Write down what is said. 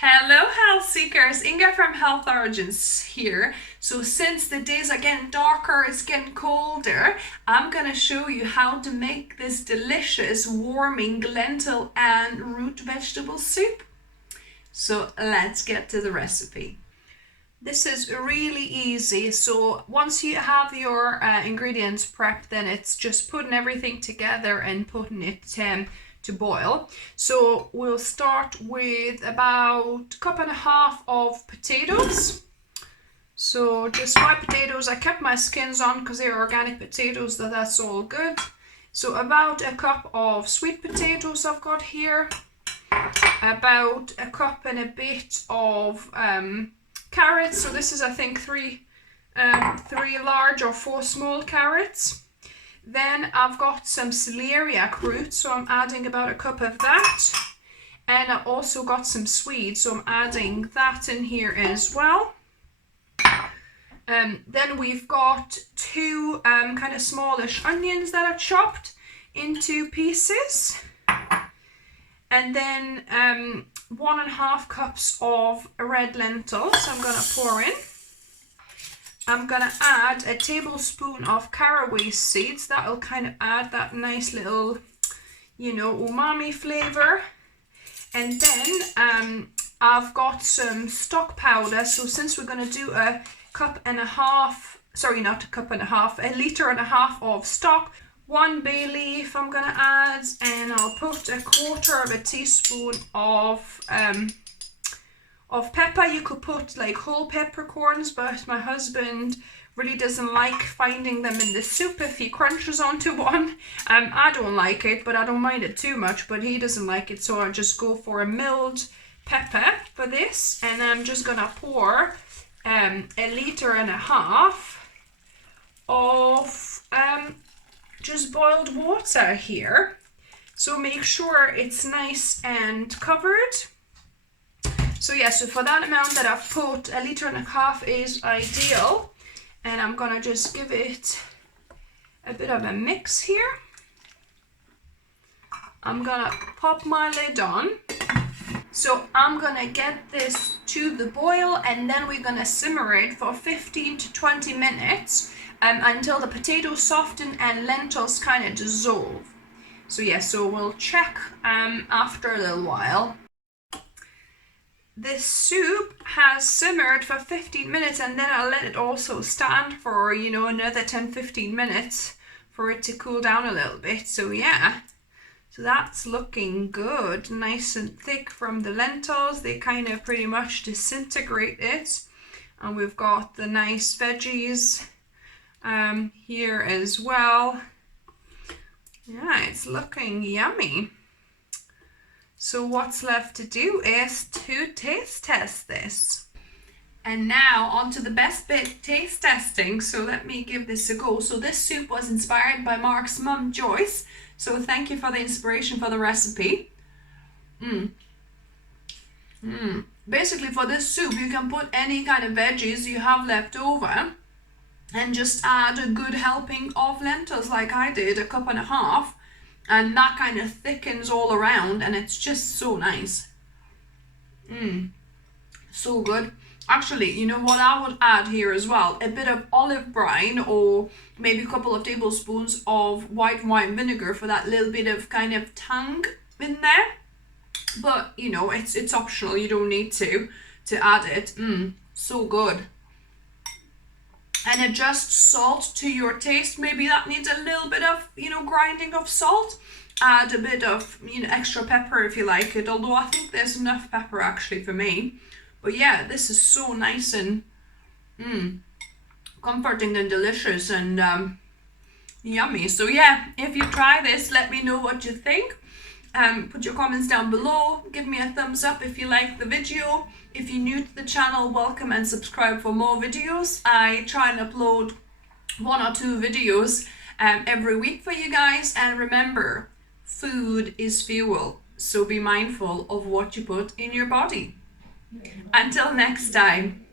Hello health seekers, Inga from Health Origins here. So since the days are getting darker, it's getting colder, I'm gonna show you how to make this delicious warming lentil and root vegetable soup. So let's get to the recipe. This is really easy. So once you have your ingredients prepped, then it's just putting everything together and putting it to boil. So we'll start with about a cup and a half of potatoes. So just my potatoes, I kept my skins on because they're organic potatoes, that's all good. So about a cup of sweet potatoes I've got here, about a cup and a bit of carrots. So this is, I think, three large or four small carrots. Then I've got some celeriac root, so I'm adding about a cup of that. And I've also got some Swedes, so I'm adding that in here as well. Then we've got two kind of smallish onions that I've chopped into pieces. And then 1.5 cups of red lentils I'm gonna pour in. I'm gonna add a tablespoon of caraway seeds. That'll kind of add that nice little, umami flavor. And then I've got some stock powder. So since we're gonna do a litre and a half of stock, 1 bay leaf I'm gonna add, and I'll put 1/4 teaspoon of pepper. You could put like whole peppercorns, but my husband really doesn't like finding them in the soup if he crunches onto one. I don't like it, but I don't mind it too much, but he doesn't like it, so I'll just go for a milled pepper for this. And I'm just gonna pour 1.5 litres of just boiled water here. So make sure it's nice and covered. So yeah, so for that amount that I've put, 1.5 litres is ideal. And I'm gonna just give it a bit of a mix here. I'm gonna pop my lid on. So I'm gonna get this to the boil, and then we're gonna simmer it for 15 to 20 minutes until the potatoes soften and lentils kind of dissolve. So yeah, so we'll check after a little while. This soup has simmered for 15 minutes, and then I'll let it also stand for, another 10-15 minutes for it to cool down a little bit. So yeah, so that's looking good, nice and thick from the lentils. They kind of pretty much disintegrate it. And we've got the nice veggies here as well. Yeah, it's looking yummy. So what's left to do is to taste test this. And now on to the best bit, taste testing. So let me give this a go. So this soup was inspired by Mark's mum, Joyce. So thank you for the inspiration for the recipe. Basically for this soup, you can put any kind of veggies you have left over and just add a good helping of lentils like I did, 1.5 cups. And that kind of thickens all around, and it's just so nice. So good. Actually, you know what I would add here as well? A bit of olive brine, or maybe a couple of tablespoons of white wine vinegar for that little bit of kind of tang in there. But, it's optional. You don't need to add it. So good. And adjust salt to your taste. Maybe that needs a little bit of, grinding of salt. Add a bit of, extra pepper if you like it. Although I think there's enough pepper actually for me. But yeah, this is so nice and comforting and delicious and yummy. So yeah, if you try this, let me know what you think. Put your comments down below. Give me a thumbs up if you like the video. If you're new to the channel, welcome and subscribe for more videos. I try and upload 1 or 2 videos every week for you guys. And remember, food is fuel. So be mindful of what you put in your body. Until next time.